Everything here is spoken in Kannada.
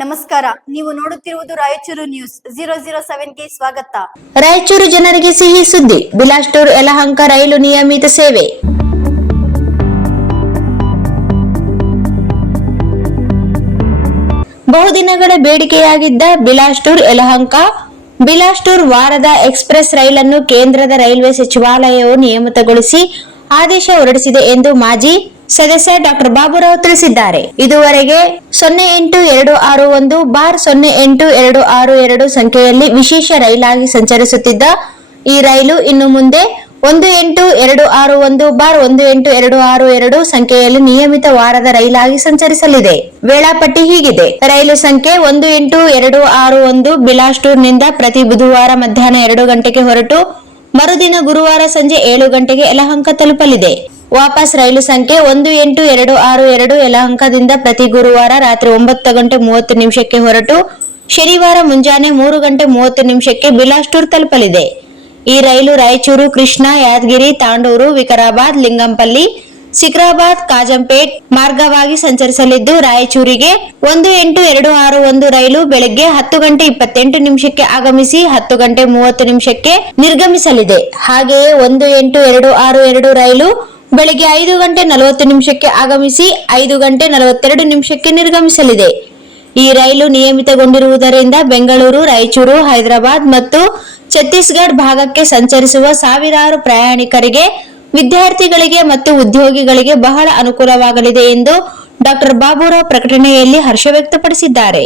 ನಮಸ್ಕಾರ, ನೀವು ನೋಡುತ್ತಿರುವುದು ರಾಯಚೂರು ನ್ಯೂಸ್ 007ಗೆ ಸ್ವಾಗತ. ರಾಯಚೂರು ಜನರಿಗೆ ಸಿಹಿ ಸುದ್ದಿ. ಬಿಲಾಸ್ಟೂರ್ ಯಲಹಂಕ ರೈಲು ನಿಯಮಿತ ಸೇವೆ. ಬಹುದಿನಗಳ ಬೇಡಿಕೆಯಾಗಿದ್ದ ಬಿಲಾಸ್ಟೂರ್ ಯಲಹಂಕ ಬಿಲಾಸ್ಟೂರ್ ವಾರದ ಎಕ್ಸ್ಪ್ರೆಸ್ ರೈಲನ್ನು ಕೇಂದ್ರದ ರೈಲ್ವೆ ಸಚಿವಾಲಯವು ನಿಯಮಿತಗೊಳಿಸಿ ಆದೇಶ ಹೊರಡಿಸಿದೆ ಎಂದು ಮಾಜಿ ಸದಸ್ಯ ಡಾಕ್ಟರ್ ಬಾಬುರಾವ್ ತಿಳಿಸಿದ್ದಾರೆ. ಇದುವರೆಗೆ 08261/08262 ಸಂಖ್ಯೆಯಲ್ಲಿ ವಿಶೇಷ ರೈಲಾಗಿ ಸಂಚರಿಸುತ್ತಿದ್ದ ಈ ರೈಲು ಇನ್ನು ಮುಂದೆ 18261/18262 ಸಂಖ್ಯೆಯಲ್ಲಿ ನಿಯಮಿತ ವಾರದ ರೈಲಾಗಿ ಸಂಚರಿಸಲಿದೆ. ವೇಳಾಪಟ್ಟಿ ಹೀಗಿದೆ. ರೈಲು ಸಂಖ್ಯೆ 18261 ಬಿಲಾಸ್ಟೂರ್ನಿಂದ ಪ್ರತಿ ಬುಧವಾರ ಮಧ್ಯಾಹ್ನ 2 ಗಂಟೆಗೆ ಹೊರಟು ಮರುದಿನ ಗುರುವಾರ ಸಂಜೆ 7 ಗಂಟೆಗೆ ಯಲಹಂಕ ತಲುಪಲಿದೆ. ವಾಪಸ್ ರೈಲು ಸಂಖ್ಯೆ 18262 ಯಲಹಂಕದಿಂದ ಪ್ರತಿ ಗುರುವಾರ ರಾತ್ರಿ 9:30 ಹೊರಟು ಶನಿವಾರ ಮುಂಜಾನೆ 3:30 ಬಿಲಾಸ್ಟೂರ್ ತಲುಪಲಿದೆ. ಈ ರೈಲು ರಾಯಚೂರು, ಕೃಷ್ಣಾ, ಯಾದಗಿರಿ, ತಾಂಡೂರು, ವಿಕಾರಾಬಾದ್, ಲಿಂಗಂಪಲ್ಲಿ, ಸಿಕ್ರಾಬಾದ್, ಕಾಜಂಪೇಟ್ ಮಾರ್ಗವಾಗಿ ಸಂಚರಿಸಲಿದ್ದು, ರಾಯಚೂರಿಗೆ 18261 ರೈಲು ಬೆಳಗ್ಗೆ 10:28 ಆಗಮಿಸಿ 10:30 ನಿರ್ಗಮಿಸಲಿದೆ. ಹಾಗೆಯೇ 18262 ರೈಲು ಬೆಳಗ್ಗೆ 5:40 ಆಗಮಿಸಿ 5:42 ನಿರ್ಗಮಿಸಲಿದೆ. ಈ ರೈಲು ನಿಯಮಿತಗೊಂಡಿರುವುದರಿಂದ ಬೆಂಗಳೂರು, ರಾಯಚೂರು, ಹೈದರಾಬಾದ್ ಮತ್ತು ಛತ್ತೀಸ್ಗಢ ಭಾಗಕ್ಕೆ ಸಂಚರಿಸುವ ಸಾವಿರಾರು ಪ್ರಯಾಣಿಕರಿಗೆ, ವಿದ್ಯಾರ್ಥಿಗಳಿಗೆ ಮತ್ತು ಉದ್ಯೋಗಿಗಳಿಗೆ ಬಹಳ ಅನುಕೂಲವಾಗಲಿದೆ ಎಂದು ಡಾಕ್ಟರ್ ಬಾಬುರಾವ್ ಪ್ರಕಟಣೆಯಲ್ಲಿ ಹರ್ಷ ವ್ಯಕ್ತಪಡಿಸಿದ್ದಾರೆ.